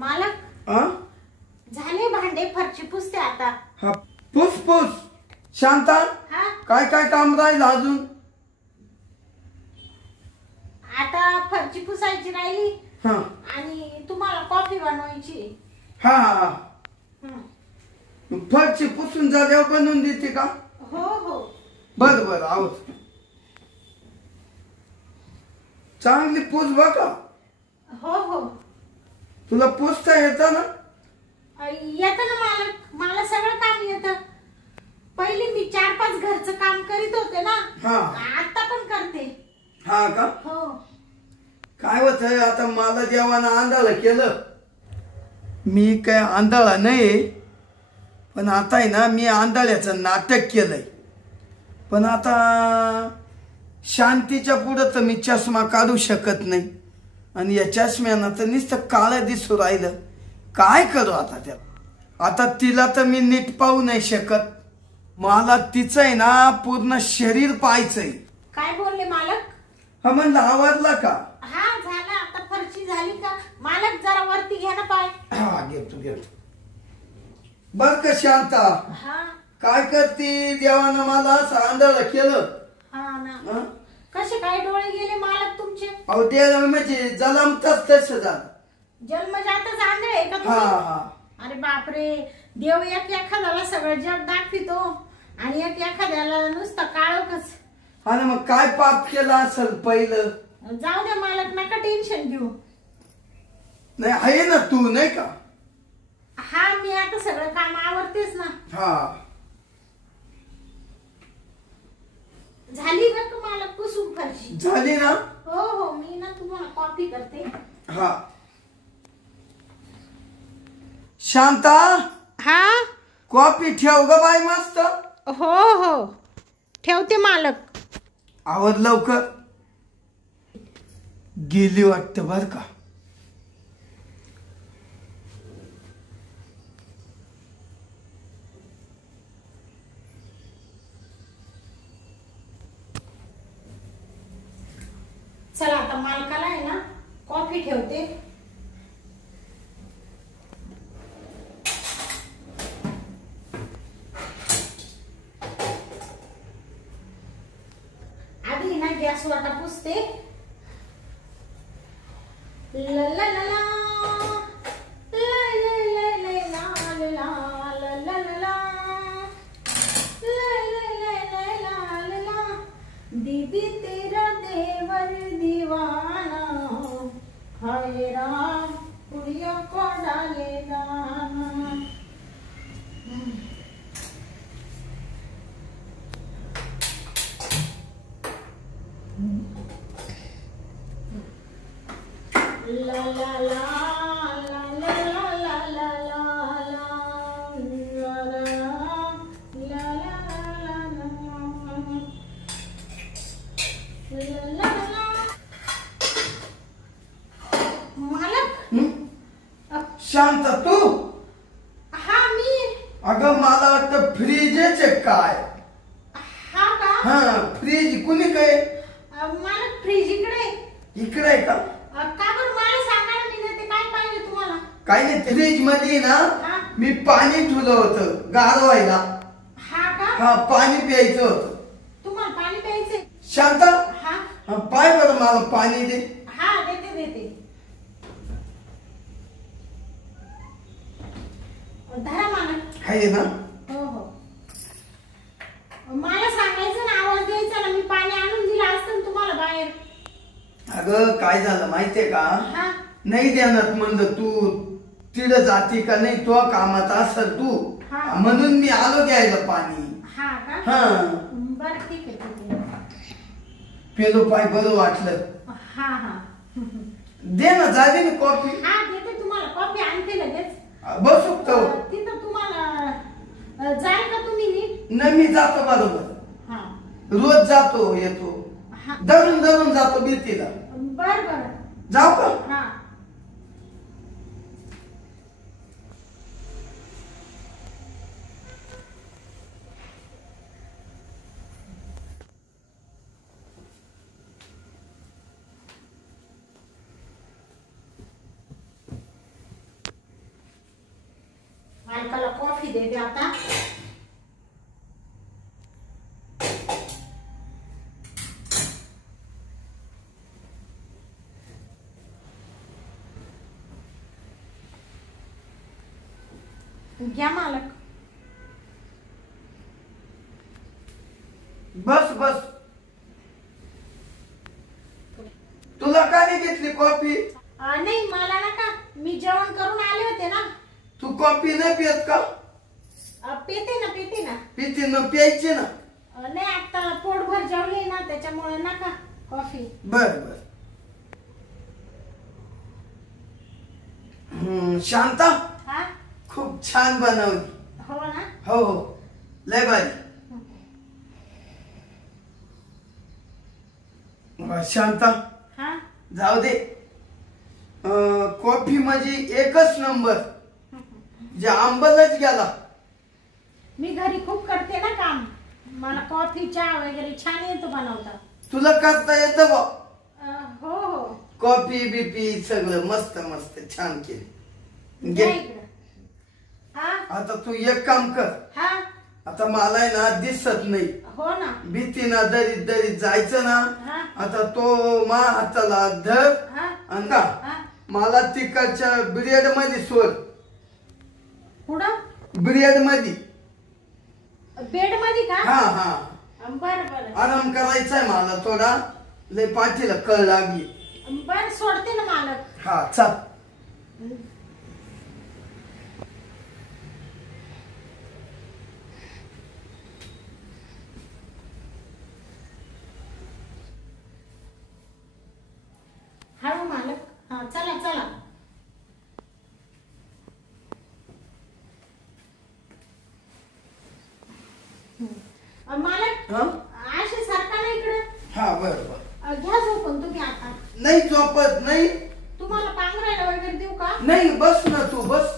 मालक हा झाले भांडे फरची पुसते आता. हा पुस पुस. शांता हा काय काय काम राहिलं अजून? आता फरची पुसायची राहिली हा आणि तुम्हाला कॉफी बनवायची. हा हा हं. फरची पुसून झाल्यावर बनवून देते का? हो हो बर बर आहोत. चांगली पूस बघा. हो हो तुला पुसता येतं ना? येतं ना मालक, मला सगळं काम येतं. पहिले मी 4-5 घरचं काम करीत होते ना. हा आता पण करते. हा का? हो काय होत आता मला देवानं आंधळा केलं. मी काय आंधळा नाही, पण आता आहे ना मी आंधळ्याचं नाटक केलंय. पण आता शांतीच्या पुढं तर मी चष्मा काढू शकत नाही आणि या चष्म्यानं तर नुसतं काळं दिसू राहिलं. काय करू आता त्याला? आता तिला तर मी नीट पाहू नाही शकत. मला तिचं आहे ना पूर्ण शरीर पाहायचंय. काय बोलले मालक? हा म्हणलं आवडला का? हा झालं. आता फरची झाली का मालक? जरा वरती घ्या ना पाय. हा घेतो घेतो. बर का शांता, हा काय करते? देवानं मला असं आंधळा केलं. हा ना. हं? कसे काय डोळे गेले मालक तुमचे? अहो ते म्हणजे जलमताच तसं झालं. जन्मजातच आंधळे आहे का हा तुम्ही? हा अरे बापरे, देव एक एखाद्याला सगळं जग दाखवितो आणि एक एखाद्याला नुसतं काळोखच. आणि मग काय पाप केलं असेल पहिलं? जाऊ द्या मालक, नका टेन्शन घेऊ. नाही आहे ना तू, नाही का? हा मी आता सगळं काम आवरतेच ना. हा झाली बरं का मालक पुसून फरशी? झाली ना? हो हो मी ना तुम्हाला कॉफी करते. हा शांता, हा कॉफी ठेव ग बाई मस्त. हो हो ठेवते मालक. आवर लवकर. गेली वाटतं बर का? चला आता मालकाला आहे ना कॉफी ठेवते. आधी ना गॅस वाटा पुसते. ला ला ला ला ला ला ला ला ला ला ला ला ला ला ला ला ला. दीदी तेरा देवर दीवाना, हाय राम कुड़िया को डाले दाना. La la la la la la la la la la la la la la. मालक शांत तू? हा मी. अगं मला वाटतं फ्रीजच आहे काय? हा का? हा फ्रीज कुणी काय? मालक फ्रीज इकडे. इकडे आहे का? का बरं मला सांगा ना, मी देते. काय पाहिजे तुम्हाला? काही नाही, फ्रीज मध्ये ना हा? मी पाणी ठेवलं होतं गार व्हायला. हा का? हा पाणी प्यायचं होतं. तुम्हाला पाणी प्यायचंय? शांता, हा हा, पाय बरं मला पाणी दे. हा देते देते. धरा मालक. आहे ना? हो हो. मला सांगायचं ना, आवाज द्यायचा ना, मी पाणी आणून दिलं असतं ना तुम्हाला बाहेर. अगं काय झालं माहितीये का? हा नाही देणार म्हणलं तू तिथं जाती का नाही, तो कामात असेल तू, हा. म्हणून मी आलो घ्यायला पाणी. हा का? हा बरं ठीक आहे ठीक आहे. पेलो पाय बरं वाटलं. हा हा दे ना, झाली ना कॉफी. हा देते तुम्हाला कॉफी, आणते लगेच. बसू तो. तिथं तुम्हाला जाल का तुम्ही नीट? नाही मी जातो बरोबर. हा रोज जातो येतो, हा धरून धरून जातो भीतीला. बर बर. जाऊ का? हा कॉफी देते आता. घ्या मालक. बस बस. तुला का नाही घेतली कॉफी? नाही मला नका, मी जेवण करून आले होते ना. तू कॉफी नाही पियत का? पिते ना पिते ना. पिते ना, प्यायची ना. नाही आता पोटभर जेवले ना त्याच्यामुळे नका कॉफी. बर बर. शांता हा खूप छान बनवली. हो ना. हो हो लय भारी. शांता हा जाऊ दे. कॉफी म्हणजे एकच नंबर. जे आंबलच गेला. मी घरी खूप करते ना काम, मला कॉफी चहा वगैरे छान येतो बनवता. तुला करता येतं बा? हो हो. कॉफी बीपी सगळं मस्त मस्त छान केली. घ्या घे. इकडं. हा आता तू एक काम कर. हा आता मला आहे ना दिसत नाही. हो ना. भीती ना दरीत दरीत जायचं ना. हा आता तो मा हाताला धर हा आणि का हा. मला तिकडच्या ब्रेड मध्ये सोड. पुढं ब्रेड मध्ये. बेड मध्ये का? हा हा. बर बर आराम करायचाय मला थोडा. लय पाठीला कळ लागली. बर सोडते ना मालक. हा चल. हळू मालक. हा चला चला. मालक हा असे सारखा ना इकडे. हा बरोबर. घ्या झोपून तुम्ही आता. नाही झोपत नाही. तुम्हाला पांघरायला वगैरे देऊ का? नाही बस ना तू बस.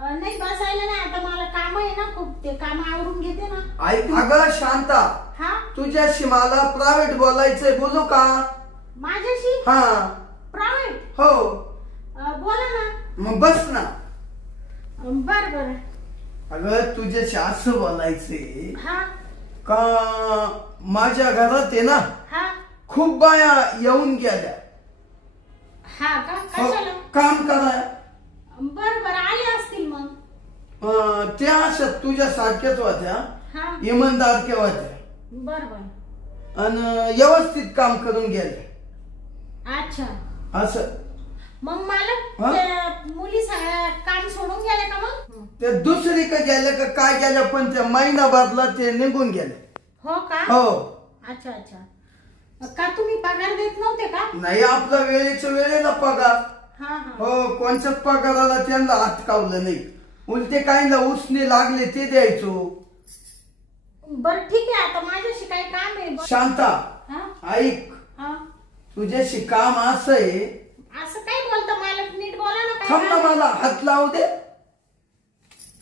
नाही बसायला नाही, आता मला काम आहे ना खूप, ते काम आवरून घेते ना. ऐक अगं शांता, हा तुझ्याशी मला प्रायव्हेट बोलायचंय. बोलू का? माझ्याशी हा प्रायव्हेट? हो. बोला ना. मग बस ना. बर बर. अगं तुझ्याशी असं बोलायचंय हा का माझ्या घरात आहे ना हा खूप बाया येऊन गेल्या. हा का? हो, कशाला? काम कराय. बर बर आले असतील मग. त्या अशा तुझ्या सारख्याच होत्या. हा इमानदार केव्हा होत्या बर बर. आणि व्यवस्थित काम करून गेले. अच्छा. असं मग मालक हा? त्या मुली सगळ्या काम सोडून गेल्या का मग? ते दुसरीकडे गेले का काय गेल्या, पण त्या महिनाभरला ते निघून गेले. हो का? हो. अच्छा अच्छा. का तुम्ही पगार देत नव्हते का? नाही आपला वेळेच्या वेळेला पगार. हा हा. हो कोणत्याच पगाराला त्यांना अटकावलं नाही. उलटे काहींना उसने लागले ते द्यायचो. बर ठीक आहे, आता माझ्याशी काय काम आहे? शांता हा ऐक, हा. तुझ्याशी काम असं आहे. असं काय बोलता मालक? नीट बोला ना. थांब ना, काय? मला हात लावू दे.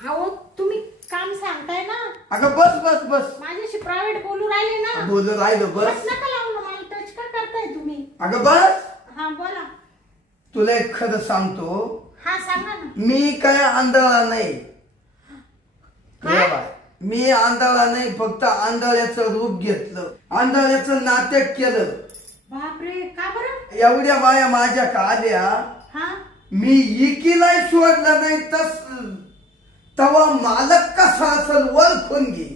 अहो तुम्ही काम सांगताय ना. अगं बस बस बस. माझ्याशी प्रायव्हेट बोलू राहिले ना. बोलू राहिलो बस बस. नका लावू ना, मला टच का करताय तुम्ही? अगं बस. हा बोला. तुला एक खरं सांगतो, हा सांगा ना. मी काय आंधळा नाही. काय? हे बाय, मी आंधळा नाही, फक्त आंधळ्याचं रूप घेतलं, आंधळ्याचं नाटक केलं. बापरे, का बरं? एवढ्या बाया माझ्या आल्या, हा मी इकीलाही सोडलं नाही. तवा मालक कसा असेल ओळखून घे.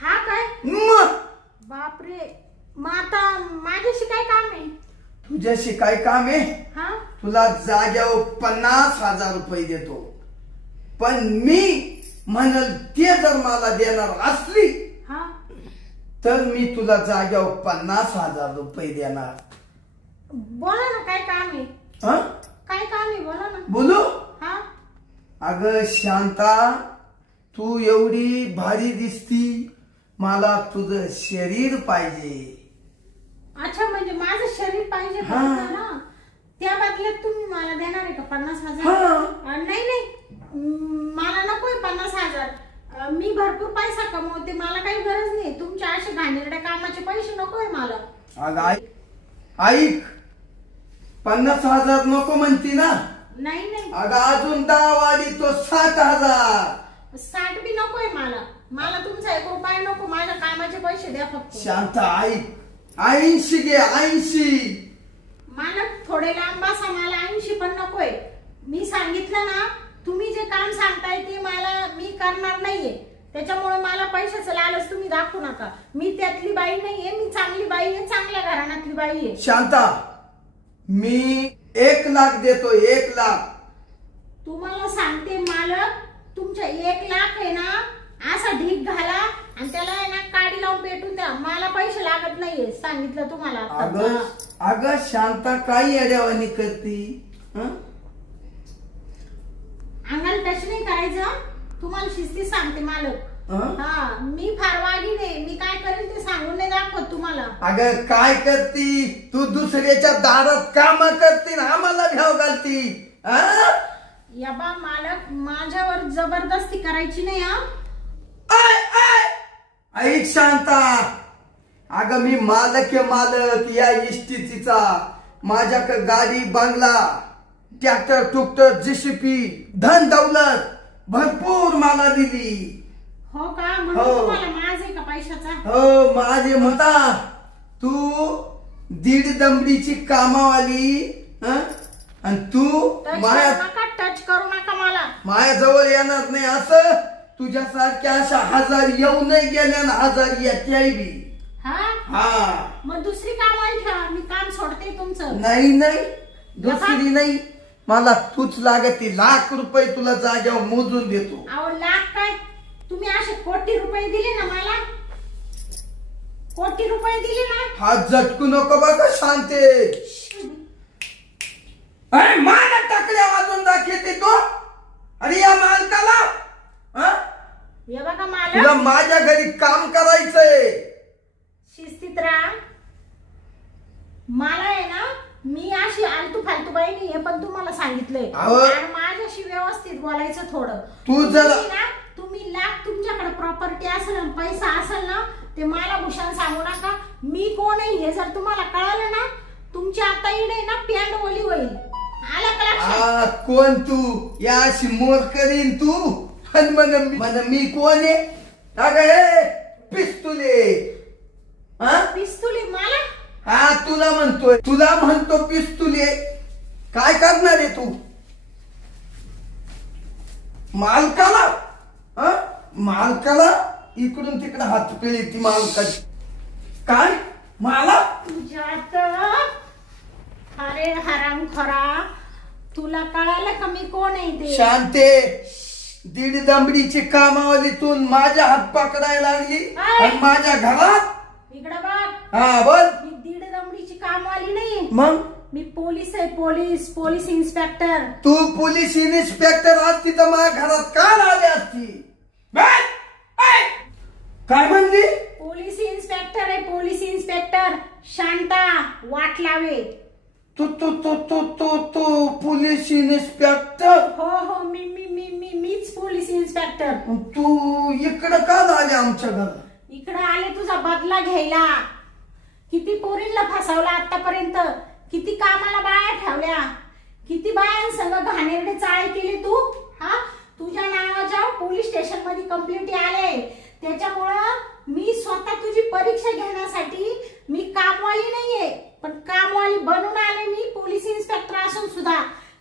हा काय? मग बापरे, मग आता माझ्याशी काय काम आहे? तुझ्याशी काय काम आहे? हा तुला जाग्यावर 50,000 रुपये देतो, पण मी म्हणल ते जर मला देणार असली हा तर मी तुला जाग्यावर 50,000 रुपये देणार. बोला ना, काय काम आहे? हा काय काम आहे बोला ना. बोलू? हा अगं शांता, तू एवढी भारी दिसती, मला तुझं शरीर पाहिजे. अच्छा, म्हणजे माझं शरीर पाहिजे हा. ना. त्या बदल्यात तुम्ही मला देणार आहे का 50,000? हा. नाही नाही, मला नकोय 50,000. मी भरपूर पैसा कमवते, मला काही गरज नाही तुमच्या अशा घाणेरड्या कामाचे पैसे नकोय मला. अगं ऐक, 50,000 नको म्हणती ना. नाही नाही. अगं अजून 10 वाढी तो 60,000. 60 बी नकोय मला तुमचा 1 रुपया नको, माझ्या कामाचे पैसे द्या फक्त. शांत ऐक, 80 घे, 80. मला थोडे लांब बसा, मला 80 पण नकोय. मी सांगितलं ना, तुम्ही जे काम सांगताय ते मी करणार नाहीये. त्याच्यामुळे मला पैशाचं लालच तुम्ही दाखवू नका. मी त्यातली बाई नाहीये, मी चांगली बाई आहे, चांगल्या घराण्यातली बाई आहे. शांता, मी 1 लाख देतो, 1 लाख. तुम्हाला सांगते मालक, तुमच्या 1 लाख आहे ना, असा ढीक घाला आणि त्याला आहे ना काडी लावून पेटून द्या. मला पैसे लागत नाहीये, सांगितलं तुम्हाला. अगं शांता, काय येड्यावानी करती? अंगाला टच नाही करायचं, तुम्हाला शिस्ती सांगते मालक. हा, मी फार वागी नाही, मी काय करेल ते सांगून नाही दाखवत तुम्हाला. अगं काय करती तू? दुसऱ्याच्या दारात काम करती ना, आम्हाला भ्याव घालती. या बा मालक, माझ्यावर जबरदस्ती करायची नाही. ऐक शांता, अगं मी मालक आहे, मालक या इस्टेटीचा. माझ्याकडे गाडी, बंगला, ट्रॅक्टर, टुक्टर, जेसीपी, धन दौलत भरपूर मला दिली. हो का? म्हणून तुम्हाला माज आहे का पैशाचा? हो, माझे म्हणता. तू 1.5 दमडीची कामावाली, आणि तू टच करू नका मला. माझ्याजवळ येणार नाही. असं तुझ्यासारख्या अशा 1000 येऊ नाही गेल्या ना, 1000 येत्याही बी. हा, मग दुसरी कामाला ठेवा, मी काम सोडते तुमचं. नाही, दुसरी नाही, मला तूच लागते. 1 लाख रुपये तुला जाग्यावर मोजून देतो. अहो, लाख काय, तुम्ही असे कोटी रुपये दिले ना मला, कोटी रुपये दिले ना. हात झटकू नको बघा शांते. मला टाकल्या वाजून दाखवते तो. अरे या मालकाला, हे बघा मालक, तुला माझ्या घरी काम करायचंय. शिस्तीत राहा. मला आहे ना, मी अशी आलतू फालतू बाई नाहीये, पण तुम्हाला सांगितलंय माझ्याशी व्यवस्थित बोलायचं थोडं. तू जर तुम्ही लाख तुमच्याकडे प्रॉपर्टी असेल, पैसा असेल ना, ते मला भूषण सांगू नका. मी कोण आहे हे जर तुम्हाला कळालं ना, तुमची आता इडे ना पॅन्ट ओली होईल. आलं का लक्षात? कोण तू? या अशी मोर करीन तू. म्हण मी कोण आहे? अगं पिस्तुले. पिस्तुले मला? हा, तुला म्हणतो पिस्तुले. काय करणार आहे तू? मालकाला इकडून तिकडे हात पिळी ती मालकाची. काय मला तुझ्यात? अरे हराम खरा, तुला कळालं का मी कोण आहे ते? शांते, 1.5 दमडीची कामावलीतून माझ्या हात पकडायला लागली आणि माझ्या घरात. इकडे बघ. हा बोल. मी 1.5 दमडीची कामवाली नाही, मग मी पोलीस आहे. Police inspector. तू पोलीस इन्स्पेक्टर असती तर माझ्या घरात का आली असती? काय म्हणली? पोलीस इन्स्पेक्टर आहे, पोलीस इन्स्पेक्टर. शांता वाटलावे. तू पोलीस इन्स्पेक्टर? हो, मीच पोलीस इन्स्पेक्टर. तू इकडं का आले आमच्या घरात? इकडे आले तुझा बदला घ्यायला. किती पोरींना फसवला आतापर्यंत, किती कामाला बाया ठेवल्या, किती बायांसंग घाणेरडे चाळे केले तू. तुझ्या नावाच्या पोलीस स्टेशन मध्ये कंप्लेंट आले. त्याच्यामुळं मी स्वतः तुझी परीक्षा घेण्यासाठी, मी कामवाली नाहीये पण कामवाली बनून आले. मी पोलीस इन्स्पेक्टर असून सुद्धा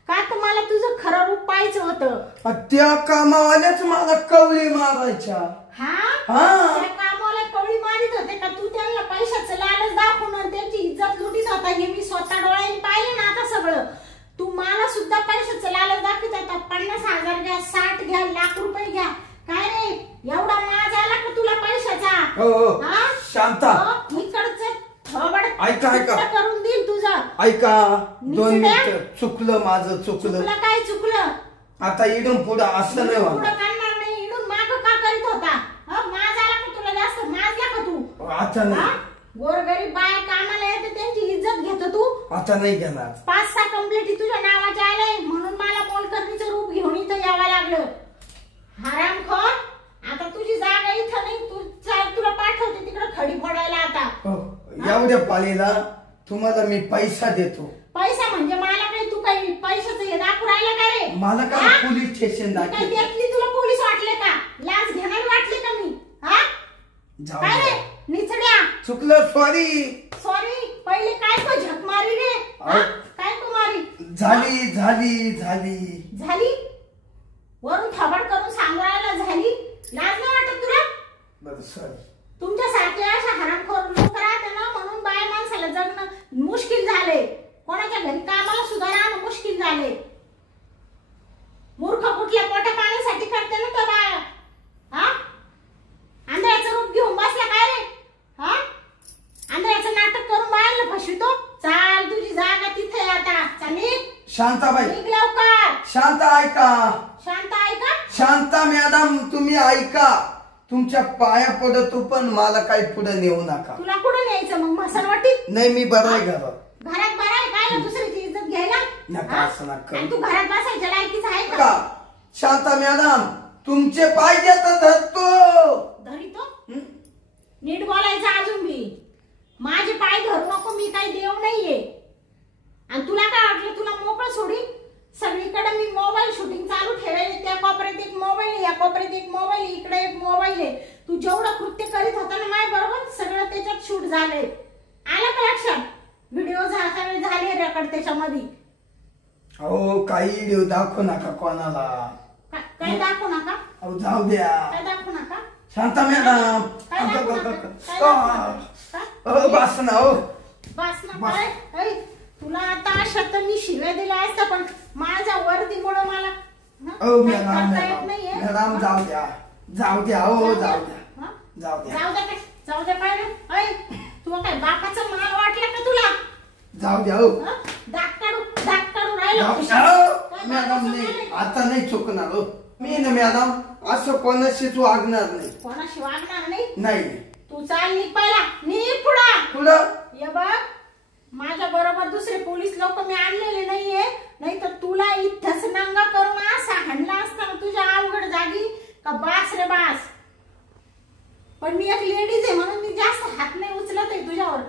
का तुम्हाला तुझं खरं रूप पाहायचं होतं. त्या कामावाल्याच मला कवळी मारायच्या. त्या कामाला कवळी मारित होते का तू? त्यांना पैशाचं लालच दाखवून त्यांची इज्जत लुटीत होता. हे मी स्वतः डोळ्याने पाहिलं ना आता सगळं. तू मला सुद्धा पैशाचं लालच दाखवत होता. 50,000 घ्या, 60 घ्या, 1 लाख रुपये घ्या. काय रे, एवढा माज आला का तुला पैशाचा? हो शांता, इकडचं थोबड ऐका करून देईल तुझं. ऐका 2 मिनिट. चुकलं माझं, चुकलं. काय चुकलं? आता इडून पुढं असं नाही पुढं करणार नाही. इडून माग का करीत होता? माज आला का तुला? जास्त माजला का तू? आता नाही. गोरगरीब बाया कामाला येते, त्यांची इज्जत घेतो तू. आता नाही घेणार. 5-6 कंप्लेंटी तुझ्या नावाच्या आले, म्हणून मला मोलकरणीचं रूप घेऊन इथं यावं लागलं. हरामखोर, आता तुझी जागा इथं नाही. तुला पाठवते तिकडे खडी फोडायला. आता एवढ्या पाळीला तुम्हाला मी पैसा देतो. पैसा म्हणजे मला काही तू काही पैशाचं हे दाखवू राहिला का रे? मला काय पोलीस स्टेशन दाखवली तुला पोलीस वाटले का? जाऊ काय रे द्या. निचड्या चुकलं सॉरी. सॉरी पहिले काय तो झक मारी रे हा? काय तो मारी झाली झाली झाली झाली वरून थबड करून सांगायला झाली लाज नाही वाटत तुला बरं सॉरी. तुमच्यासारख्या अशा हरामखोर लोक राहते ना म्हणून बाया माणसाला जगणं मुश्किल झाले कोणाच्या घरी कामाला सुद्धा राहणं मुश्किल झाले मूर्ख कुठल्या पोटा पाण्यासाठी करते ना तो बाया हा आंधळ्याचं रूप घेऊन बसला काय रे हा आंधळ्याचं नाटक करून बायांना फसवितो चाल तुझी जागा तिथे आहे आता चालेल शांताबाई निघ लवकर शांत ऐका. शांत आहे का शांता मॅडम तुम्ही ऐका. तुमच्या पाया पडतो पण मला काही पुढे नेऊ नका. तुला कुठं न्यायचं मग मसरवटीत नाही मी बरं आहे घरात. घरात बरं आहे काय ना दुसऱ्याची इज्जत घ्यायला नका हा? असं नका आणि तू घरात बसायच्या लायकीच आहे का. का शांता मॅडम तुमचे पाहिजे तर धरतो. धरितो नीट बोलायचं अजून बी माझे पाय धरू नको मी काही देव नाहीये आणि तुला काय वाटलं तुला मोकळं सोडी सगळीकडे मी मोबाईल शूटिंग चालू ठेवायला त्या कोपऱ्यात एक मोबाईल या कोपऱ्यात एक मोबाईल इकडे एक मोबाईल आहे तू जेवढं कृत्य करीत होता ना माझ्या बरोबर सगळं त्याच्यात शूट झालंय आलं का लक्षात व्हिडिओ सगळे झाले रेकॉर्ड त्याच्यामध्ये अहो काही व्हिडिओ दाखवू नका कोणाला. काय दाखवू नका अहो जाऊ द्या. काय दाखवू नका शांता मॅडम काय दाखवू नका? काय दाखवू नका? अहो बस ना हो. बस ना काय तुला आता अशा तर मी शिव्या दिल्या असत्या पण माझ्या वर्दीमुळे मला अहो काही मॅडम करता येत नाहीये. मॅडम जाऊ द्या. जाऊ द्या हो जाऊ द्या. हा? जाऊ द्या. जाऊ द्या काय रे तुला काय बापाचं माल वाटलं का तुला जाऊ द्या हो. हा? दात काढू राहिलो जाऊ द्या हो. मॅडम नाही आता नाही चुकणार हो. मी ना मॅडम असं कोणाशीच वागणार नाही. कोणाशी वागणार नाही नाही तू चाल निघ पहिला निघ पुढं पुढं ये बघ माझ्या बरोबर दुसरे पोलीस लोक मी आणलेले नाहीये नाही तर तुला इथंच नंगा करून असा हाणला असता ना तुझ्या अवघड जागी का बास रे बास पण मी एक लेडीज आहे म्हणून मी जास्त हात नाही उचलत आहे तुझ्यावर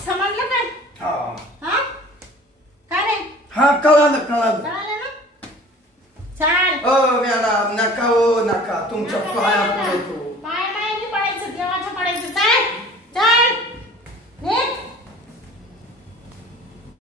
समजलं काय हा काय रे हा कळालं कळालं. कळालं ना चाल ओ मॅडम नका हो नका तुमच्या पाया पडतो.